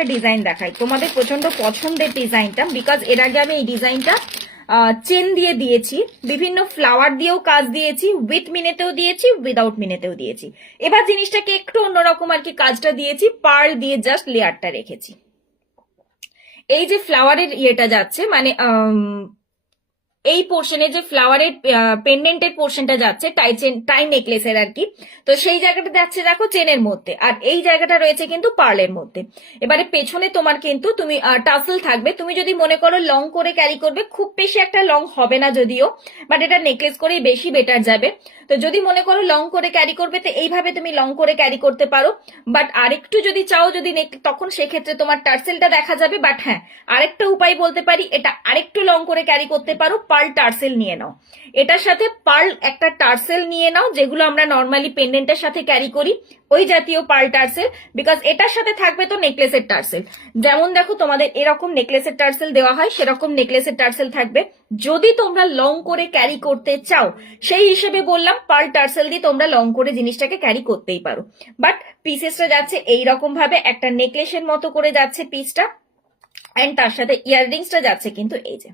একটা ডিজাইন দেখাই, তোমাদের প্রচন্ড পছন্দের ডিজাইনটা, বিকজ এর আগে আমি এই ডিজাইনটা চেন দিয়ে দিয়েছি, বিভিন্ন ফ্লাওয়ার দিয়েও কাজ দিয়েছি, উইথ মিনেতেও দিয়েছি, উইদাউট মিনেতেও দিয়েছি। এবার জিনিসটাকে একটু অন্যরকম আর কি কাজটা দিয়েছি, পার্ল দিয়ে জাস্ট লেয়ারটা রেখেছি। এই যে ফ্লাওয়ারের ইয়েটা যাচ্ছে, মানে এই পোর্শনে যে ফ্লাওয়ারের পেন্ডেন্টের পোর্শনটা যাচ্ছে টাই নেকলেসের আর কি, তো সেই জায়গাটা যাচ্ছে দেখো চেনের মধ্যে, আর এই জায়গাটা রয়েছে কিন্তু পার্লের মধ্যে। এবারে পেছনে তোমার কিন্তু তুমি টাসেল থাকবে, তুমি যদি মনে করো লং করে ক্যারি করবে, খুব বেশি একটা লং হবে না যদিও, বাট এটা নেকলেস করেই বেশি বেটার যাবে। তো যদি মনে করো লং করে ক্যারি করবে, তো এইভাবে তুমি লং করে ক্যারি করতে পারো, বাট আরেকটু যদি চাও যদি তখন সেক্ষেত্রে তোমার টার্সেলটা দেখা যাবে। বাট হ্যাঁ, আরেকটা উপায় বলতে পারি, এটা আরেকটু লং করে ক্যারি করতে পারো, পার্ল টার্সেল নিয়ে নাও, এটার সাথে পার্ল একটা টার্সেল নিয়ে নাও, যেগুলো আমরা নর্মালি পেন্ডেন্টের সাথে ক্যারি করি, ওই জাতীয় পার্ল টার্সেল, বিকজ এটার সাথে থাকবে তো নেকলেসের টার্সেল। যেমন দেখো তোমাদের এরকম নেকলেসের টার্সেল দেওয়া হয়, সেরকম নেকলেসের টার্সেল থাকবে। যদি তোমরা লং করে ক্যারি করতে চাও, সেই হিসেবে বললাম পার্ল টার্সেল দিয়ে তোমরা লং করে জিনিসটাকে ক্যারি করতেই পারো। বাট পিসেসটা যাচ্ছে এইরকম ভাবে, একটা নেকলেসের মতো করে যাচ্ছে পিসটা, এন্ড তার সাথে ইয়াররিংসটা যাচ্ছে কিন্তু এই যে